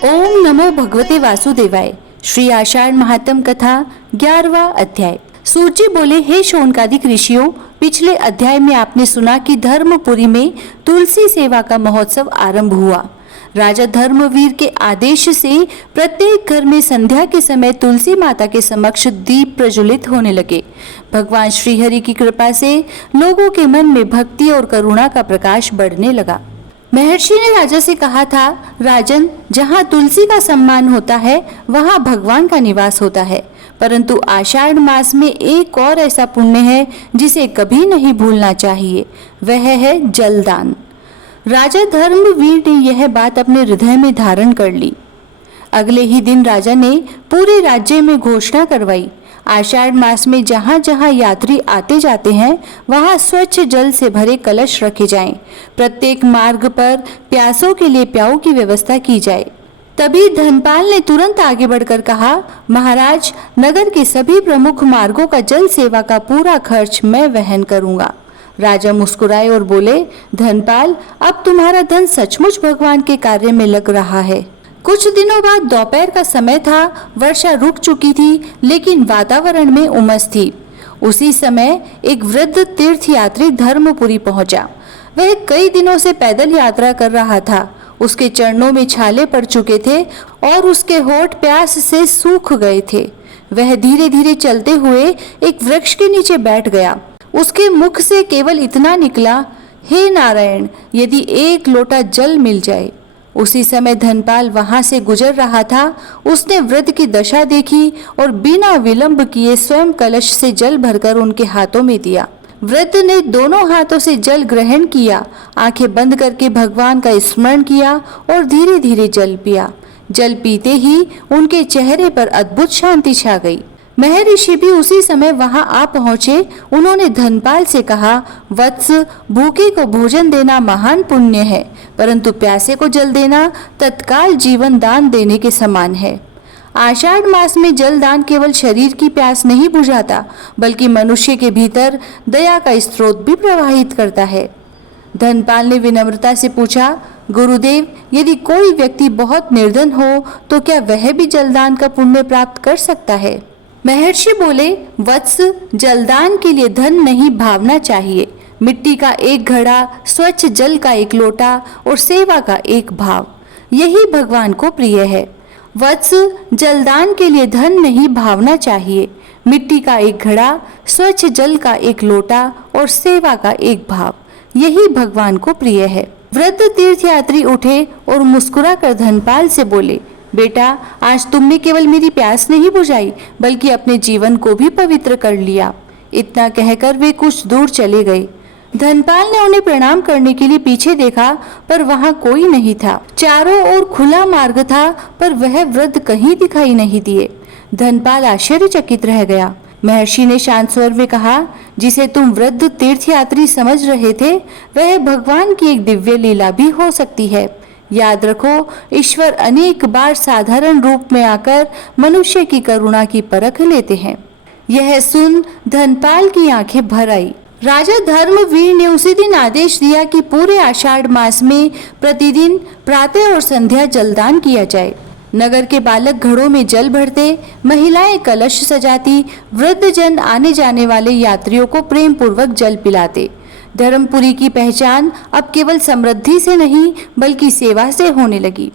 ओम नमो भगवते वासुदेवाय। श्री आषाढ़ महात्म कथा 11वां अध्याय। सूर्य बोले, हे शौनकादिक ऋषियों, पिछले अध्याय में आपने सुना कि धर्मपुरी में तुलसी सेवा का महोत्सव आरंभ हुआ। राजा धर्मवीर के आदेश से प्रत्येक घर में संध्या के समय तुलसी माता के समक्ष दीप प्रज्वलित होने लगे। भगवान श्रीहरि की कृपा से लोगों के मन में भक्ति और करुणा का प्रकाश बढ़ने लगा। महर्षि ने राजा से कहा था, राजन, जहाँ तुलसी का सम्मान होता है वहाँ भगवान का निवास होता है, परंतु आषाढ़ मास में एक और ऐसा पुण्य है जिसे कभी नहीं भूलना चाहिए, वह है जलदान। राजा धर्मवीर ने यह बात अपने हृदय में धारण कर ली। अगले ही दिन राजा ने पूरे राज्य में घोषणा करवाई, आषाढ़ मास में जहाँ जहाँ यात्री आते जाते हैं वहाँ स्वच्छ जल से भरे कलश रखे जाएं। प्रत्येक मार्ग पर प्यासों के लिए प्याऊ की व्यवस्था की जाए। तभी धनपाल ने तुरंत आगे बढ़कर कहा, महाराज, नगर के सभी प्रमुख मार्गों का जल सेवा का पूरा खर्च मैं वहन करूंगा। राजा मुस्कुराए और बोले, धनपाल, अब तुम्हारा धन सचमुच भगवान के कार्य में लग रहा है। कुछ दिनों बाद दोपहर का समय था। वर्षा रुक चुकी थी, लेकिन वातावरण में उमस थी। उसी समय एक वृद्ध तीर्थयात्री धर्मपुरी पहुंचा। वह कई दिनों से पैदल यात्रा कर रहा था। उसके चरणों में छाले पड़ चुके थे और उसके होठ प्यास से सूख गए थे। वह धीरे धीरे चलते हुए एक वृक्ष के नीचे बैठ गया। उसके मुख से केवल इतना निकला, हे नारायण, यदि एक लोटा जल मिल जाए। उसी समय धनपाल वहां से गुजर रहा था। उसने वृद्ध की दशा देखी और बिना विलंब किए स्वयं कलश से जल भरकर उनके हाथों में दिया। वृद्ध ने दोनों हाथों से जल ग्रहण किया, आंखें बंद करके भगवान का स्मरण किया और धीरे धीरे जल पिया। जल पीते ही उनके चेहरे पर अद्भुत शांति छा गई। महर्षि भी उसी समय वहां आ पहुंचे। उन्होंने धनपाल से कहा, वत्स, भूखे को भोजन देना महान पुण्य है, परंतु प्यासे को जल देना तत्काल जीवन दान देने के समान है। आषाढ़ मास में जल दान केवल शरीर की प्यास नहीं बुझाता, बल्कि मनुष्य के भीतर दया का स्रोत भी प्रवाहित करता है। धनपाल ने विनम्रता से पूछा, गुरुदेव, यदि कोई व्यक्ति बहुत निर्धन हो तो क्या वह भी जलदान का पुण्य प्राप्त कर सकता है? महर्षि बोले, वत्स, जलदान के लिए धन नहीं, भावना चाहिए। मिट्टी का एक घड़ा, स्वच्छ जल का एक लोटा और सेवा का एक भाव, यही भगवान को प्रिय है। वत्स, जलदान के लिए धन नहीं, भावना चाहिए। मिट्टी का एक घड़ा, स्वच्छ जल का एक लोटा और सेवा का एक भाव, यही भगवान को प्रिय है। वृद्ध तीर्थयात्री उठे और मुस्कुराकर धनपाल से बोले, बेटा, आज तुमने केवल मेरी प्यास नहीं बुझाई, बल्कि अपने जीवन को भी पवित्र कर लिया। इतना कहकर वे कुछ दूर चले गए। धनपाल ने उन्हें प्रणाम करने के लिए पीछे देखा, पर वहां कोई नहीं था। चारों ओर खुला मार्ग था, पर वह वृद्ध कहीं दिखाई नहीं दिए। धनपाल आश्चर्यचकित रह गया। महर्षि ने शांत स्वर में कहा, जिसे तुम वृद्ध तीर्थयात्री समझ रहे थे, वह भगवान की एक दिव्य लीला भी हो सकती है। याद रखो, ईश्वर अनेक बार साधारण रूप में आकर मनुष्य की करुणा की परख लेते हैं। यह सुन धनपाल की आंखें भर आई। राजा धर्मवीर ने उसी दिन आदेश दिया कि पूरे आषाढ़ मास में प्रतिदिन प्रातः और संध्या जलदान किया जाए। नगर के बालक घड़ों में जल भरते, महिलाएं कलश सजाती, वृद्ध जन आने जाने वाले यात्रियों को प्रेम पूर्वक जल पिलाते। धर्मपुरी की पहचान अब केवल समृद्धि से नहीं, बल्कि सेवा से होने लगी।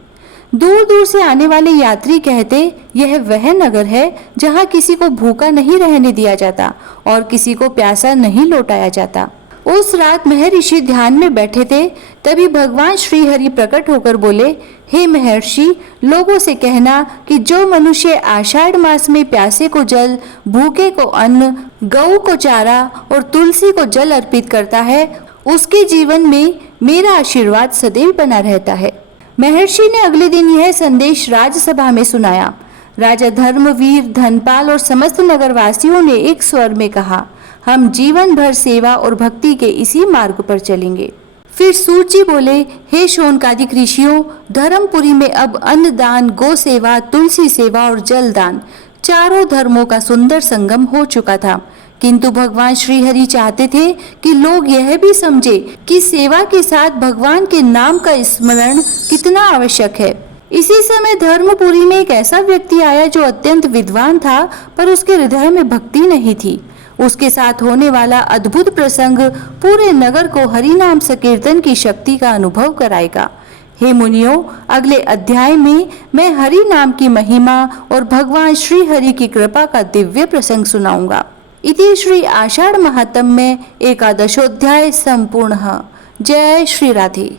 दूर दूर से आने वाले यात्री कहते, यह वह नगर है जहाँ किसी को भूखा नहीं रहने दिया जाता और किसी को प्यासा नहीं लौटाया जाता। उस रात महर्षि ध्यान में बैठे थे। तभी भगवान श्रीहरि प्रकट होकर बोले, हे महर्षि, लोगों से कहना कि जो मनुष्य आषाढ़ मास में प्यासे को जल, भूखे को अन्न, गऊ को चारा और तुलसी को जल अर्पित करता है, उसके जीवन में मेरा आशीर्वाद सदैव बना रहता है। महर्षि ने अगले दिन यह संदेश राजसभा में सुनाया। राजा धर्मवीर, धनपाल और समस्त नगरवासियों ने एक स्वर में कहा, हम जीवन भर सेवा और भक्ति के इसी मार्ग पर चलेंगे। फिर सूर्य बोले, हे शौनकादिक ऋषियों, धर्मपुरी में अब अन्नदान, गो सेवा, तुलसी सेवा और जलदान, चारों धर्मों का सुंदर संगम हो चुका था। किंतु भगवान श्रीहरि चाहते थे कि लोग यह भी समझे कि सेवा के साथ भगवान के नाम का स्मरण कितना आवश्यक है। इसी समय धर्मपुरी में एक ऐसा व्यक्ति आया जो अत्यंत विद्वान था, पर उसके हृदय में भक्ति नहीं थी। उसके साथ होने वाला अद्भुत प्रसंग पूरे नगर को हरि नाम संकीर्तन की शक्ति का अनुभव कराएगा। हे मुनियों, अगले अध्याय में मैं हरि नाम की महिमा और भगवान श्री हरि की कृपा का दिव्य प्रसंग सुनाऊंगा। इति श्री आषाढ़ महात्म्य एकादशोध्याय संपूर्णः। जय श्री राधे।